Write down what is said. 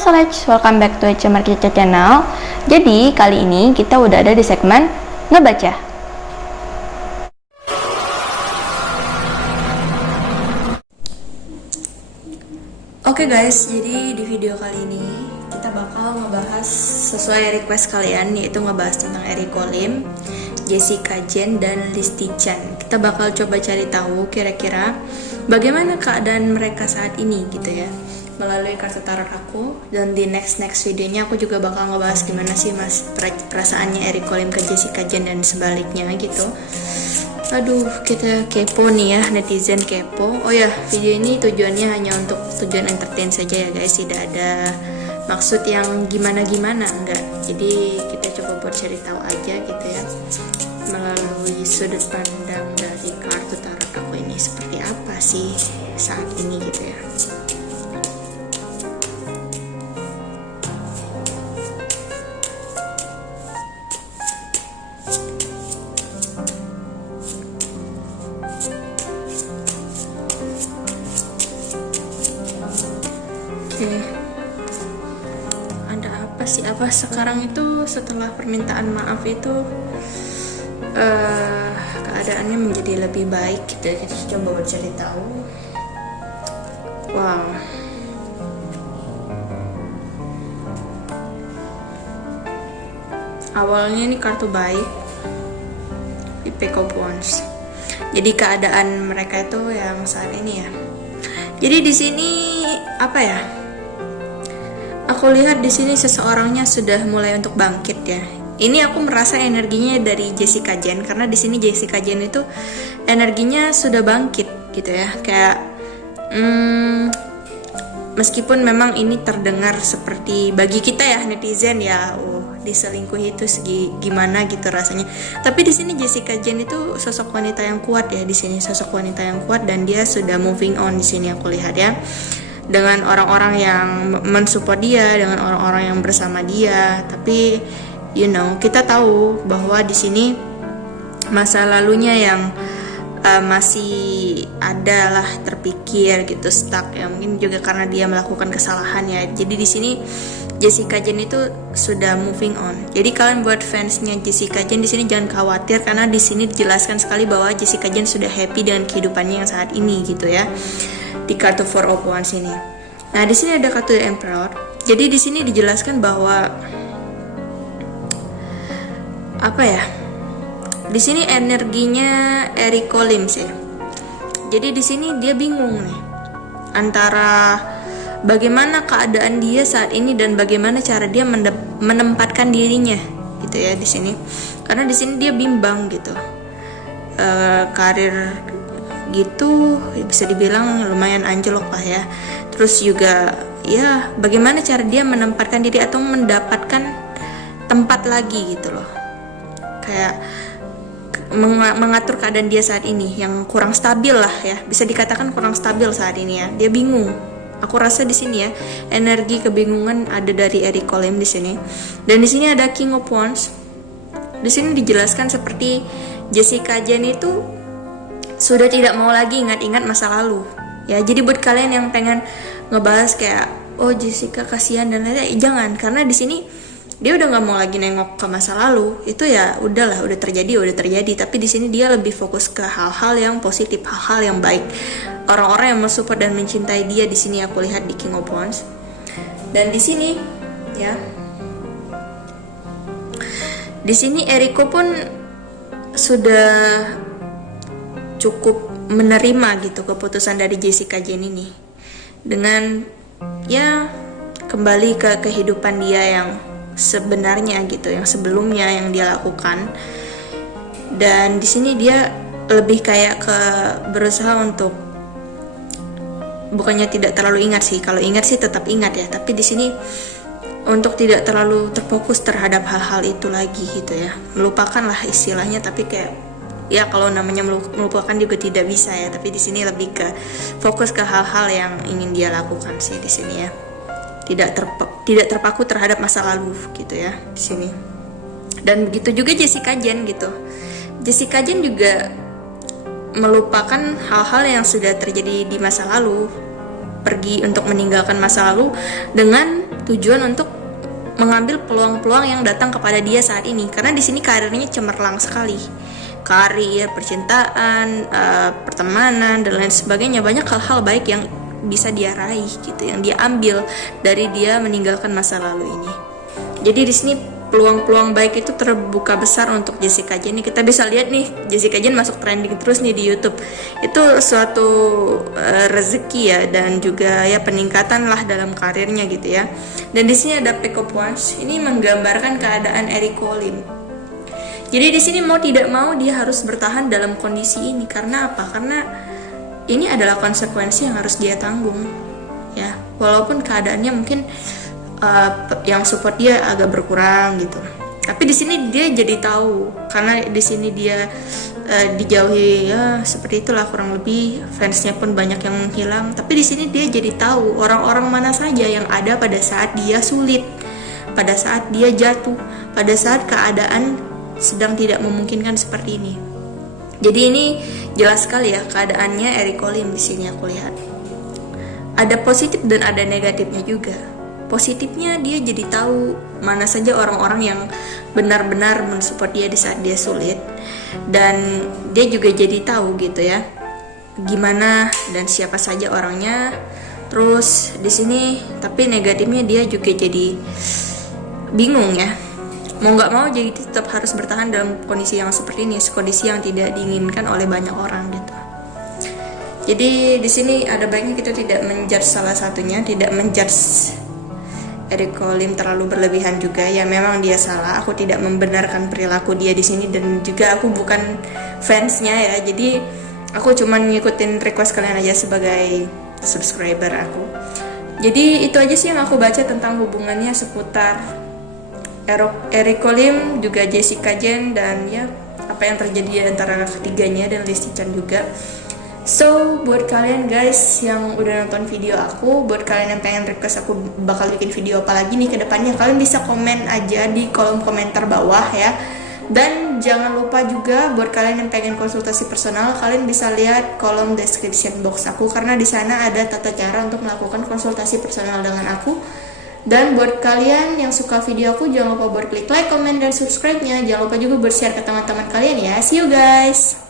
Solej, welcome back to HMR Kita Channel. Jadi kali ini kita udah ada di segmen ngebaca. Oke guys, jadi di video kali ini kita bakal ngebahas sesuai request kalian, yaitu ngebahas tentang Eriko Lim, Jessica Jen, dan Listi Chan. Kita bakal coba cari tahu kira-kira bagaimana keadaan mereka saat ini gitu ya, melalui kartu tarot aku. Dan di next videonya aku juga bakal ngebahas gimana sih perasaannya Eriko Lim ke Jessica Jen dan sebaliknya gitu. Aduh, kita kepo nih ya, netizen kepo. Oh ya, video ini tujuannya hanya untuk tujuan entertain saja ya guys, tidak ada maksud yang gimana-gimana, enggak. Jadi kita coba buat cari tahu aja gitu ya, melalui sudut pandang dari kartu tarot aku ini seperti apa sih saat ini gitu ya. Ada apa sih? Apa sekarang itu setelah permintaan maaf itu keadaannya menjadi lebih baik gitu. Kita coba cari tahu. Wow. Awalnya ini kartu baik, di Page of Wands. Jadi keadaan mereka itu yang saat ini ya. Jadi di sini apa ya? Aku lihat di sini seseorangnya sudah mulai untuk bangkit ya. Ini aku merasa energinya dari Jessica Jen, karena di sini Jessica Jen itu energinya sudah bangkit gitu ya. Kayak meskipun memang ini terdengar seperti bagi kita ya netizen ya, diselingkuhi itu gimana gitu rasanya. Tapi di sini Jessica Jen itu sosok wanita yang kuat ya, di sini sosok wanita yang kuat, dan dia sudah moving on di sini aku lihat ya. Dengan orang-orang yang mensupport dia, dengan orang-orang yang bersama dia. Tapi kita tahu bahwa di sini masa lalunya yang masih ada lah, terpikir gitu, stuck ya, mungkin juga karena dia melakukan kesalahan ya. Jadi di sini Jessica Jen itu sudah moving on. Jadi kalian buat fansnya Jessica Jen di sini jangan khawatir, karena di sini dijelaskan sekali bahwa Jessica Jen sudah happy dengan kehidupannya yang saat ini gitu ya. Di kartu Four of Wands ini. Nah, di sini ada kartu Emperor. Jadi di sini dijelaskan bahwa apa ya? Di sini energinya Eriko Lim sih. Jadi di sini dia bingung nih antara bagaimana keadaan dia saat ini dan bagaimana cara dia menempatkan dirinya gitu ya di sini. Karena di sini dia bimbang gitu. Karir gitu bisa dibilang lumayan anjlok lah ya. Terus juga ya bagaimana cara dia menempatkan diri atau mendapatkan tempat lagi gitu loh. Kayak mengatur keadaan dia saat ini yang kurang stabil lah ya, bisa dikatakan kurang stabil saat ini ya. Dia bingung. Aku rasa di sini ya energi kebingungan ada dari Eriko Lim di sini. Dan di sini ada King of Wands. Di sini dijelaskan seperti Jessica Jen itu sudah tidak mau lagi ingat-ingat masa lalu ya. Jadi buat kalian yang pengen ngebahas kayak Jessica kasihan dan lain-lain, jangan, karena di sini dia udah nggak mau lagi nengok ke masa lalu. Itu ya udahlah, udah terjadi. Tapi di sini dia lebih fokus ke hal-hal yang positif, hal-hal yang baik. Orang-orang yang mensupport dan mencintai dia di sini aku lihat di King of Wands. Dan di sini ya, di sini Eriko pun sudah cukup menerima gitu keputusan dari Jessica Jen ini, dengan ya kembali ke kehidupan dia yang sebenarnya gitu, yang sebelumnya yang dia lakukan. Dan di sini dia lebih kayak ke berusaha untuk, bukannya tidak terlalu ingat sih, kalau ingat sih tetap ingat ya, tapi di sini untuk tidak terlalu terfokus terhadap hal-hal itu lagi gitu ya, melupakan lah istilahnya. Tapi kayak ya kalau namanya melupakan juga tidak bisa ya, tapi di sini lebih ke fokus ke hal-hal yang ingin dia lakukan sih di sini ya. Tidak terpaku terhadap masa lalu gitu ya di sini. Dan begitu juga Jessica Jen gitu. Jessica Jen juga melupakan hal-hal yang sudah terjadi di masa lalu pergi untuk meninggalkan masa lalu dengan tujuan untuk mengambil peluang-peluang yang datang kepada dia saat ini. Karena di sini karirnya cemerlang sekali, karir, percintaan, pertemanan dan lain sebagainya. Banyak hal-hal baik yang bisa dia raih gitu, yang dia ambil dari dia meninggalkan masa lalu ini. Jadi di sini peluang-peluang baik itu terbuka besar untuk Jessica Jane. Kita bisa lihat nih, Jessica Jane masuk trending terus nih di YouTube. Itu suatu rezeki ya, dan juga ya peningkatan lah dalam karirnya gitu ya. Dan di sini ada Pack of Wands. Ini menggambarkan keadaan Eric Colin. Jadi di sini mau tidak mau dia harus bertahan dalam kondisi ini. Karena apa? Karena ini adalah konsekuensi yang harus dia tanggung ya. Walaupun keadaannya mungkin yang support dia agak berkurang gitu, tapi di sini dia jadi tahu, karena di sini dia dijauhi ya, seperti itulah kurang lebih, fansnya pun banyak yang menghilang. Tapi di sini dia jadi tahu orang-orang mana saja yang ada pada saat dia sulit, pada saat dia jatuh, pada saat keadaan sedang tidak memungkinkan seperti ini. Jadi ini jelas sekali ya keadaannya Eric Colin di sini aku lihat. Ada positif dan ada negatifnya juga. Positifnya dia jadi tahu mana saja orang-orang yang benar-benar mensupport dia di saat dia sulit, dan dia juga jadi tahu gitu ya gimana dan siapa saja orangnya. Terus di sini tapi negatifnya dia juga jadi bingung ya, mau nggak mau jadi tetap harus bertahan dalam kondisi yang seperti ini, kondisi yang tidak diinginkan oleh banyak orang gitu. Jadi di sini ada baiknya kita tidak menjudge salah satunya, tidak menjudge Eric Colin terlalu berlebihan juga. Ya memang dia salah, aku tidak membenarkan perilaku dia di sini, dan juga aku bukan fansnya ya. Jadi aku cuman ngikutin request kalian aja sebagai subscriber aku. Jadi itu aja sih yang aku baca tentang hubungannya seputar Eric Colin juga Jessica Jane, dan ya apa yang terjadi antara ketiganya dan Leslie Chan juga. So buat kalian guys yang udah nonton video aku, buat kalian yang pengen request aku bakal bikin video apa lagi nih ke depannya, kalian bisa komen aja di kolom komentar bawah ya. Dan jangan lupa juga buat kalian yang pengen konsultasi personal, kalian bisa lihat kolom description box aku, karena di sana ada tata cara untuk melakukan konsultasi personal dengan aku. Dan buat kalian yang suka video aku, jangan lupa buat klik like, comment, dan subscribe-nya. Jangan lupa juga buat share ke teman-teman kalian ya. See you guys.